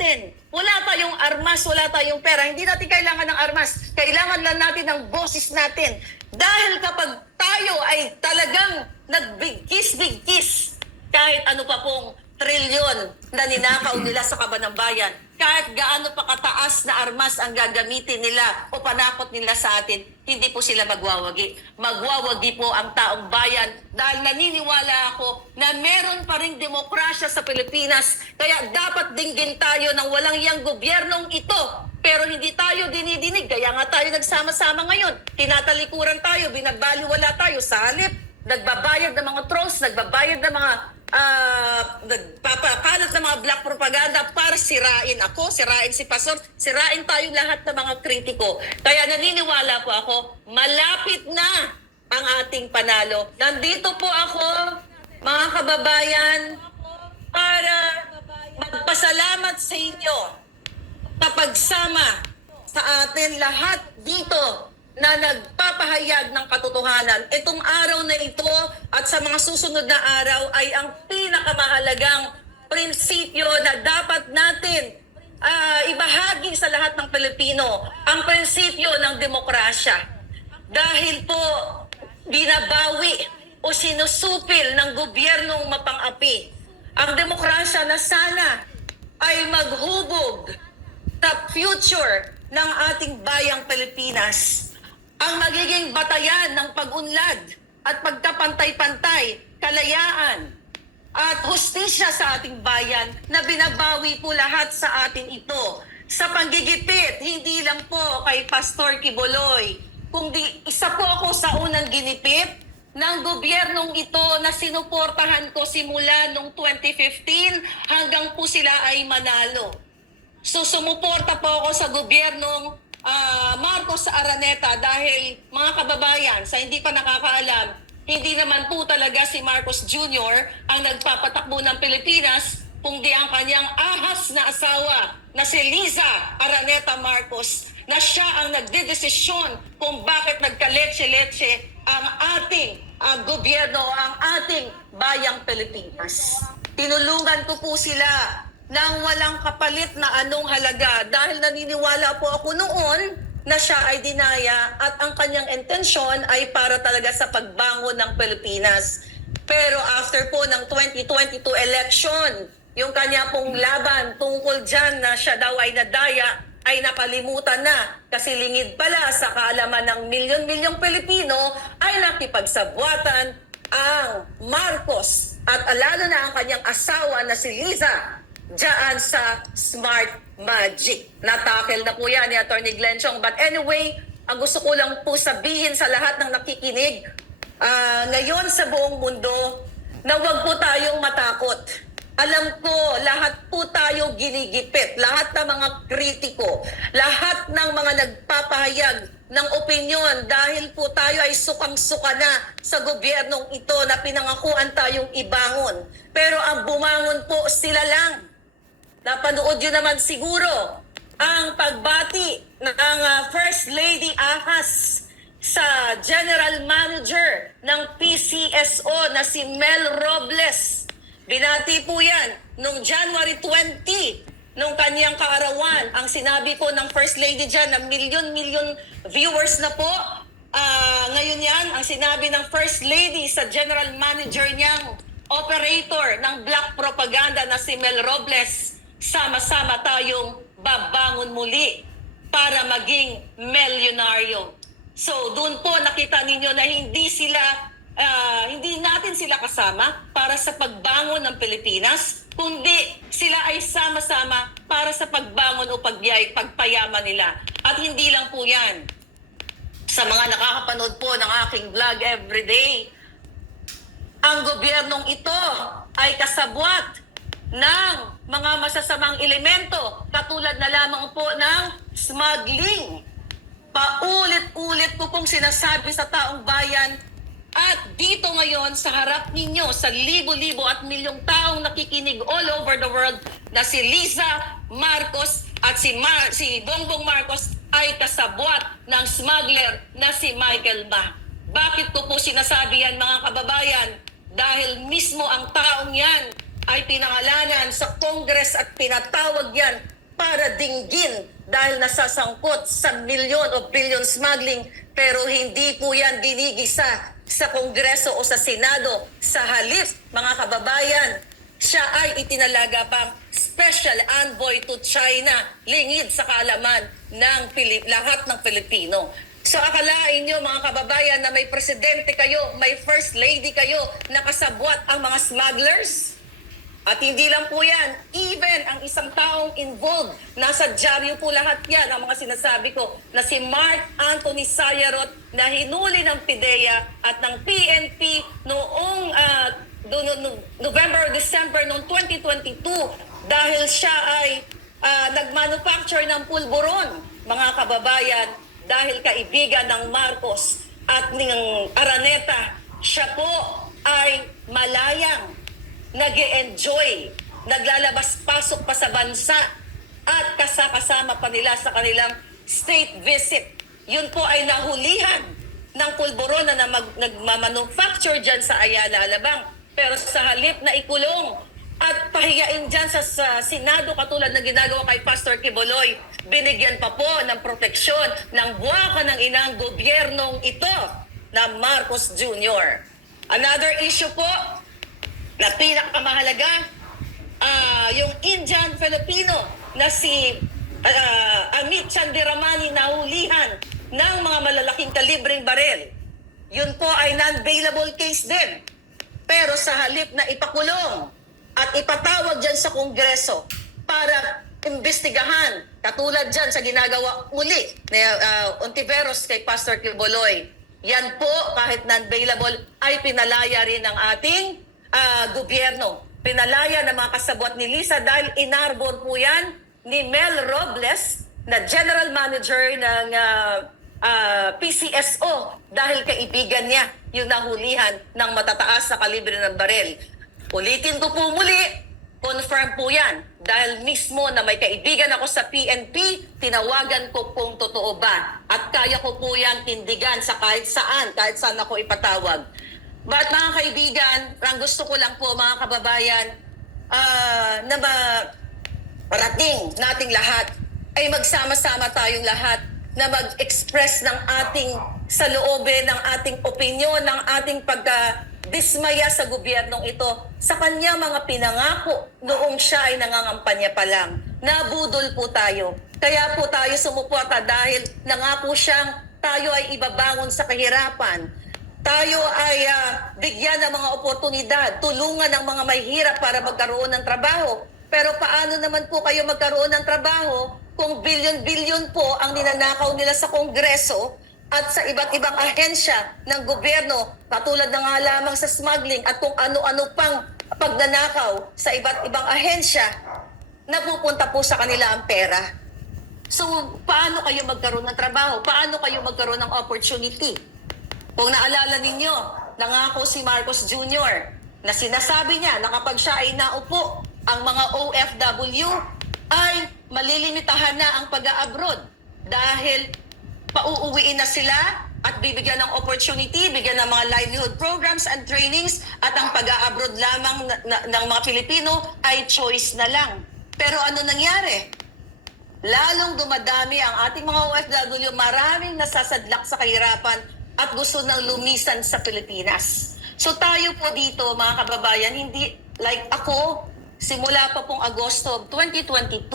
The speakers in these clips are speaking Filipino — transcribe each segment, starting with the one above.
natin. Wala tayong armas, wala tayong pera. Hindi natin kailangan ng armas. Kailangan lang natin ng boses natin. Dahil kapag tayo ay talagang nagbigkis-bigkis, kahit ano pa pong trilyon na ninakaw nila sa kaban ng bayan, kahit gaano pa kataas na armas ang gagamitin nila o panakot nila sa atin, hindi po sila magwawagi. Magwawagi po ang taong bayan dahil naniniwala ako na meron pa ring demokrasya sa Pilipinas. Kaya dapat dinggin tayo ng walang yang gobyernong ito. Pero hindi tayo dinidinig. Kaya nga tayo nagsama-sama ngayon. Tinatalikuran tayo, binabaliwala tayo sa halip. Nagbabayad ng mga trolls, nagbabayad ng mga nagpapakalat ng mga black propaganda para sirain ako, sirain si Pastor, sirain tayong lahat ng mga kritiko. Kaya naniniwala po ako, malapit na ang ating panalo. Nandito po ako, mga kababayan, para magpasalamat sa inyo sa pagsama sa atin lahat dito na nagpapahayag ng katotohanan. Itong araw na ito at sa mga susunod na araw ay ang pinakamahalagang prinsipyo na dapat natin ibahagi sa lahat ng Pilipino, ang prinsipyo ng demokrasya. Dahil po binabawi o sinusupil ng gobyernong mapang-api ang demokrasya na sana ay maghubog sa future ng ating bayang Pilipinas. Ang magiging batayan ng pag-unlad at pagkapantay-pantay, kalayaan at hustisya sa ating bayan na binabawi po lahat sa atin ito. Sa panggigipit, hindi lang po kay Pastor Quiboloy, kundi isa po ako sa unang ginipit ng gobyernong ito na sinuportahan ko simula noong 2015 hanggang po sila ay manalo. So sumuporta po ako sa gobyernong Marcos Araneta dahil mga kababayan, sa hindi pa nakakaalam, hindi naman po talaga si Marcos Jr. ang nagpapatakbo ng Pilipinas, kundi ang kanyang ahas na asawa na si Liza Araneta Marcos na siya ang nagdedesisyon kung bakit nagkaletse-letse ang ating gobyerno, ang ating bayang Pilipinas. Tinulungan ko po sila nang walang kapalit na anong halaga dahil naniniwala po ako noon na siya ay dinaya at ang kanyang intensyon ay para talaga sa pagbangon ng Pilipinas. Pero after po ng 2022 election, yung kanya pong laban tungkol dyan na siya daw ay nadaya ay nakalimutan na kasi lingid pala sa kaalaman ng milyon-milyong Pilipino ay nakipagsabwatan ang Marcos at lalo na ang kanyang asawa na si Liza diyan sa Smart Magic. Natakel na po yan ni Atty. Glenn Chong. But anyway, ang gusto ko lang po sabihin sa lahat ng nakikinig ngayon sa buong mundo na huwag po tayong matakot. Alam ko, lahat po tayo ginigipit. Lahat ng mga kritiko, lahat ng mga nagpapahayag ng opinyon dahil po tayo ay sukang-suka na sa gobyernong ito na pinangakuan tayong ibangon. Pero ang bumangon po sila lang. Napanood yun naman siguro ang pagbati ng First Lady Ahas sa General Manager ng PCSO na si Mel Robles. Binati po yan noong January 20, nung kanyang kaarawan. Ang sinabi ko ng First Lady dyan na milyon-milyon viewers na po. Ngayon yan, ang sinabi ng First Lady sa General Manager niyang operator ng black propaganda na si Mel Robles, sama-sama tayong babangon muli para maging milyonaryo. So doon po nakita ninyo na hindi natin sila kasama para sa pagbangon ng Pilipinas, kundi sila ay sama-sama para sa pagbangon o pagpayaman nila. At hindi lang po yan. Sa mga nakakapanood po ng aking vlog everyday, ang gobyernong ito ay kasabwat ng mga masasamang elemento katulad na lamang po ng smuggling. Paulit-ulit ko pong sinasabi sa taong bayan at dito ngayon sa harap ninyo sa libo-libo at milyong taong nakikinig all over the world na si Liza Marcos at si Bongbong Marcos ay kasabwat ng smuggler na si Michael Ma. Bakit ko po sinasabi yan mga kababayan? Dahil mismo ang taong yan ay pinangalanan sa Congress at pinatawag yan para dinggin dahil nasasangkot sa milyon o billion smuggling, pero hindi po yan ginigisa sa Kongreso o sa Senado. Sa halip, mga kababayan, siya ay itinalaga pang special envoy to China, lingid sa kaalaman ng lahat ng Pilipino. So akalain nyo mga kababayan na may presidente kayo, may first lady kayo, nakasabwat ang mga smugglers? At hindi lang po yan, even ang isang taong involved, nasa dyaryo po lahat yan, ang mga sinasabi ko, na si Mark Anthony Sayarot na hinuli ng PIDEA at ng PNP noong November-December noong 2022 dahil siya ay nagmanufacture ng pulburon, mga kababayan, dahil kaibigan ng Marcos at ng Araneta. Siya po ay malayang nag-e-enjoy, naglalabas-pasok pa sa bansa at kasama pa nila sa kanilang state visit. Yun po ay nahulihan ng pulburon na nagmamanufacture dyan sa Ayala, Alabang. Pero sa halip na ikulong at pahiyain dyan sa Senado katulad ng ginagawa kay Pastor Quiboloy, binigyan pa po ng proteksyon ng buwaka ng inang gobyernong ito na Marcos Jr. Another issue po na pinakamahalaga, yung Indian Filipino na si Amit Chandiramani nahulihan ng mga malalaking kalibreng barel. Yun po ay non-bailable case din. Pero sa halip na ipakulong at ipatawag dyan sa Kongreso para imbestigahan, katulad dyan sa ginagawa muli ni Ontiveros kay Pastor Quiboloy, yan po kahit non-bailable ay pinalaya rin ng ating gobyerno. Pinalaya ng mga kasabwat ni Lisa dahil inarbor po yan ni Mel Robles na General Manager ng PCSO dahil kaibigan niya yung nahulihan ng matataas sa kalibre ng barel. Ulitin ko po muli, confirm po yan. Dahil mismo na may kaibigan ako sa PNP, tinawagan ko kung totoo ba. At kaya ko po yan tindigan sa kahit saan ako ipatawag. But mga kaibigan, ang gusto ko lang po mga kababayan, na parating nating lahat ay magsama-sama tayong lahat na mag-express ng ating saloobin, ng ating opinyon, ng ating pagka-dismaya sa gobyernong ito sa kanya mga pinangako noong siya ay nangangampanya pa lang. Nabudol po tayo. Kaya po tayo sumuporta dahil nangako siyang tayo ay ibabangon sa kahirapan. Tayo ay bigyan ng mga oportunidad, tulungan ng mga mahihirap para magkaroon ng trabaho. Pero paano naman po kayo magkaroon ng trabaho kung bilyon-bilyon po ang ninanakaw nila sa Kongreso at sa iba't ibang ahensya ng gobyerno, katulad na nga lamang sa smuggling at kung ano-ano pang pagnanakaw sa iba't ibang ahensya, napupunta po sa kanila ang pera. So, paano kayo magkaroon ng trabaho? Paano kayo magkaroon ng opportunity? Kung naalala ninyo, nangako si Marcos Jr. na sinasabi niya na kapag siya ay naupo, ang mga OFW ay malilimitahan na ang pag-a-abroad dahil pauuwiin na sila at bibigyan ng opportunity, bigyan ng mga livelihood programs and trainings at ang pag-a-abroad lamang ng mga Pilipino ay choice na lang. Pero ano nangyari? Lalong dumadami ang ating mga OFW, maraming nasasadlak sa kahirapan at gusto nang lumisan sa Pilipinas. So tayo po dito mga kababayan, hindi like ako, simula pa pong Agosto 2022,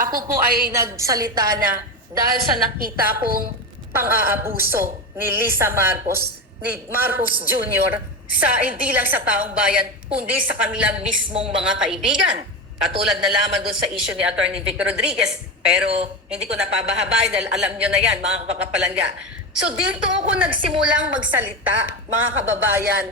ako po ay nagsalita na dahil sa nakita kong pang-aabuso ni Lisa Marcos, ni Marcos Jr. sa hindi lang sa taong bayan, kundi sa kanilang mismong mga kaibigan. Katulad na lamang doon sa issue ni Attorney Vic Rodriguez. Pero hindi ko napabahabay dahil alam nyo na yan, mga kapalangga. So dito ako nagsimulang magsalita, mga kababayan,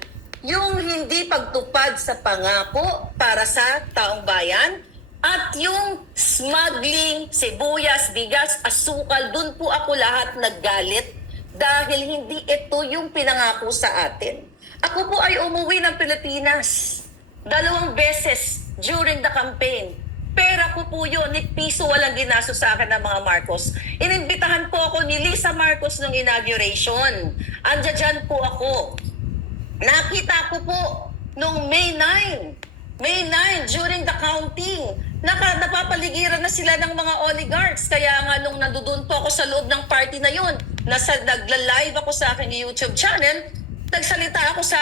yung hindi pagtupad sa pangako para sa taong bayan at yung smuggling, sibuyas, bigas, asukal, dun po ako lahat naggalit dahil hindi ito yung pinangako sa atin. Ako po ay umuwi ng Pilipinas 2 beses during the campaign. Pera ko po yun, ni piso walang ginasto sa akin ng mga Marcos. Inimbitahan po ako ni Lisa Marcos nung inauguration. Andiyan po ako. Nakita ko po nung May 9 May 9 during the counting. Napapaligiran na sila ng mga oligarchs. Kaya nga nung nandoon po ako sa loob ng party na yun, nagla-live ako sa aking YouTube channel, nagsalita ako sa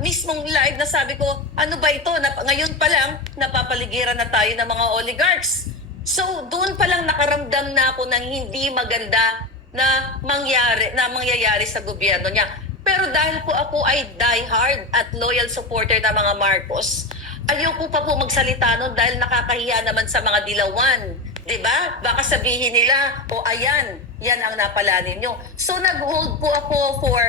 mismong live na sabi ko, ano ba ito? Ngayon pa lang, napapaligiran na tayo ng mga oligarchs. So doon pa lang nakaramdam na ako ng hindi maganda na mangyayari sa gobyerno niya. Pero dahil po ako ay diehard at loyal supporter ng mga Marcos, ayoko pa po magsalita nun dahil nakakahiya naman sa mga dilawan. 'Di ba? Baka sabihin nila, o ayan, yan ang napala ninyo. So nag-hold po ako for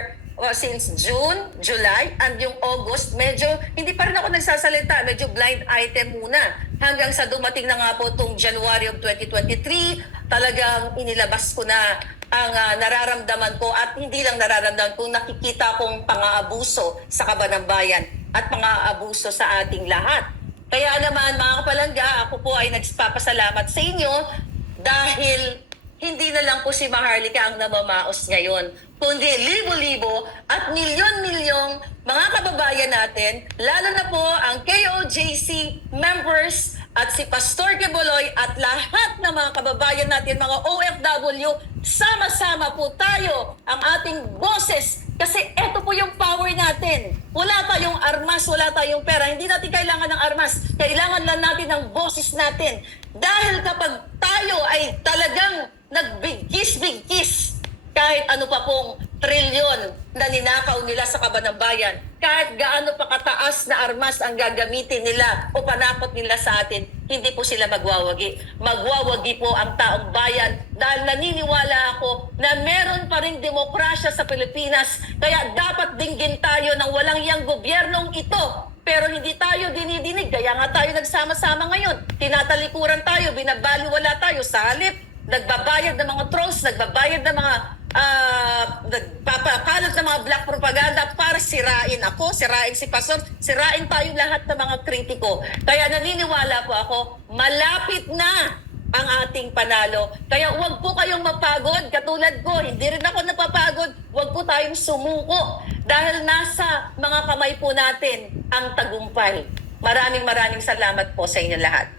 since June, July, and yung August, medyo hindi pa rin ako nagsasalita. Medyo blind item muna. Hanggang sa dumating na nga po itong January of 2023, talagang inilabas ko na ang nararamdaman ko at hindi lang nararamdaman ko, nakikita kong pang-aabuso sa kaban ng bayan at pang-aabuso sa ating lahat. Kaya naman mga kapalangga, ako po ay nagpapasalamat sa inyo dahil hindi na lang po si Maharlika ang namamaos ngayon, kundi libo-libo at milyon-milyong mga kababayan natin, lalo na po ang KOJC members at si Pastor Quiboloy at lahat ng mga kababayan natin, mga OFW, sama-sama po tayo ang ating boses kasi eto po yung power natin. Wala tayong armas, wala tayong pera. Hindi natin kailangan ng armas. Kailangan lang natin ng boses natin. Dahil kapag tayo ay talagang nagbigkis-bigkis, kahit ano pa pong trilyon na ninakaw nila sa kaban ng bayan, kahit gaano pa kataas na armas ang gagamitin nila o panakot nila sa atin, hindi po sila magwawagi. Magwawagi po ang taong bayan dahil naniniwala ako na meron pa rin demokrasya sa Pilipinas. Kaya dapat dinggin tayo ng walang yang gobyernong ito. Pero hindi tayo dinidinig. Kaya nga tayo nagsama-sama ngayon. Tinatalikuran tayo, binabaliwala tayo sa halip. Nagbabayad ng mga trolls, nagbabayad ng mga nagpapakalat ng mga black propaganda para sirain ako, sirain si Pastor, sirain tayong lahat ng mga kritiko. Kaya naniniwala po ako, malapit na ang ating panalo. Kaya huwag po kayong mapagod, katulad ko, hindi rin ako napapagod, huwag po tayong sumuko dahil nasa mga kamay po natin ang tagumpay. Maraming salamat po sa inyo lahat.